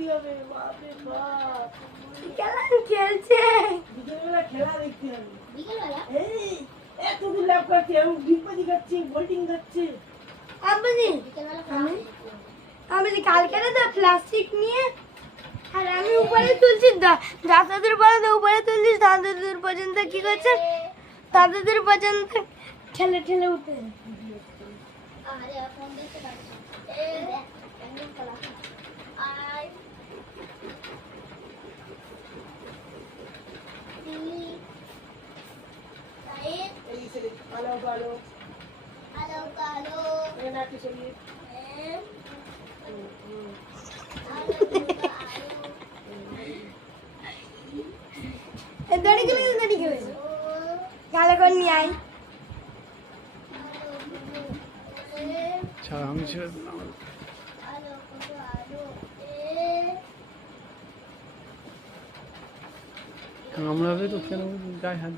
দেখতে হবে, বাপরে বাপ। খেলা খেলছে, বিকেলবেলা খেলা দেখতে হবে। বিকেলবেলা এই এতদিন লাভ করছে, আমি ডিপবাজি খাচ্ছে, বোল্টিং খাচ্ছে। আব্বাজি বিকেলবেলা আমি যে কালকে না তো প্লাস্টিক নিয়ে আর আমি উপরে তুলছি, দাদাদের পর্যন্ত উপরে তুলছিস, দাদাদের পর্যন্ত কি করছে, দাদাদের পর্যন্ত ঠেলে ঠেলে উঠে আরে ফোন দেখতে পাচ্ছি এ একদম খেলা আই দিল্লি সাইড এই ছেলে আলো ভালো আলো কালো এনা কি চলি আলো দাঁড়িয়ে গেলে গালে করে নিয়ে আয়। ছাড়া আমি ছেড়ে দিলাম। আলো আলো কামড়াবে তো কেন গায়ে হাত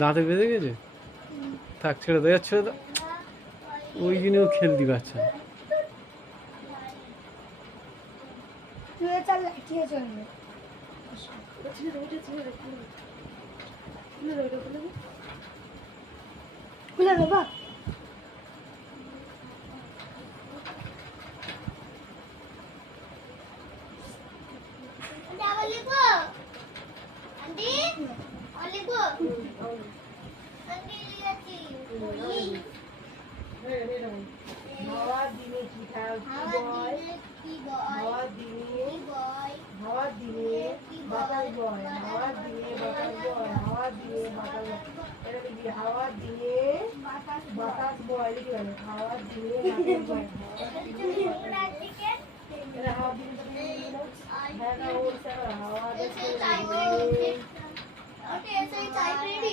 দাঁতে বেঁধে গেছে, থাক ছেড়ে দে, ছেড়ে দাও। ওই জন্যও খেলতে পারছে না। তুই চাল ঠিক আছে চলবে খুলে দেবো। আবার লিখবো আন্টি আর লিখবো আন্টি লিখছি হাওয়ার দিনে কি বয়, কি বয় হাওয়ার দিনে কি বয় হাওয়ার দিনে বাতাস বয়, হাওয়ার দিনে বাতাস বয়, হাওয়ার দিনে বাতাস বয়। এটা লিখবি হাওয়ার দিনে বাতাস বয়, লিখবি না হাওয়ার দিনে বাতাস বয়। এটা হাওয়ার দিনে বাতাস বয়। হ্যাঁ না ওর স্যার হাওয়ার ऐसे দিনে चाय ओके ऐसे ही चाय रेडी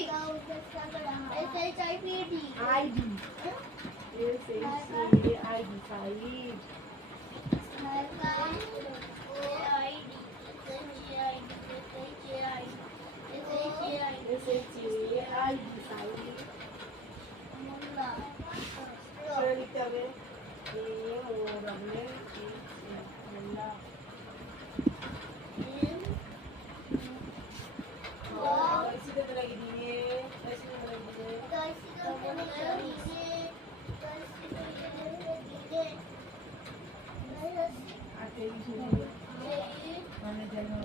ऐसे ही चाय ready ID S H A ID side S H A ID side করে লিখতে হবে M O W H A Molla. ऐसे तो लगी दिए ऐसे तो लगी दिए आते ही सुनिए माने जानो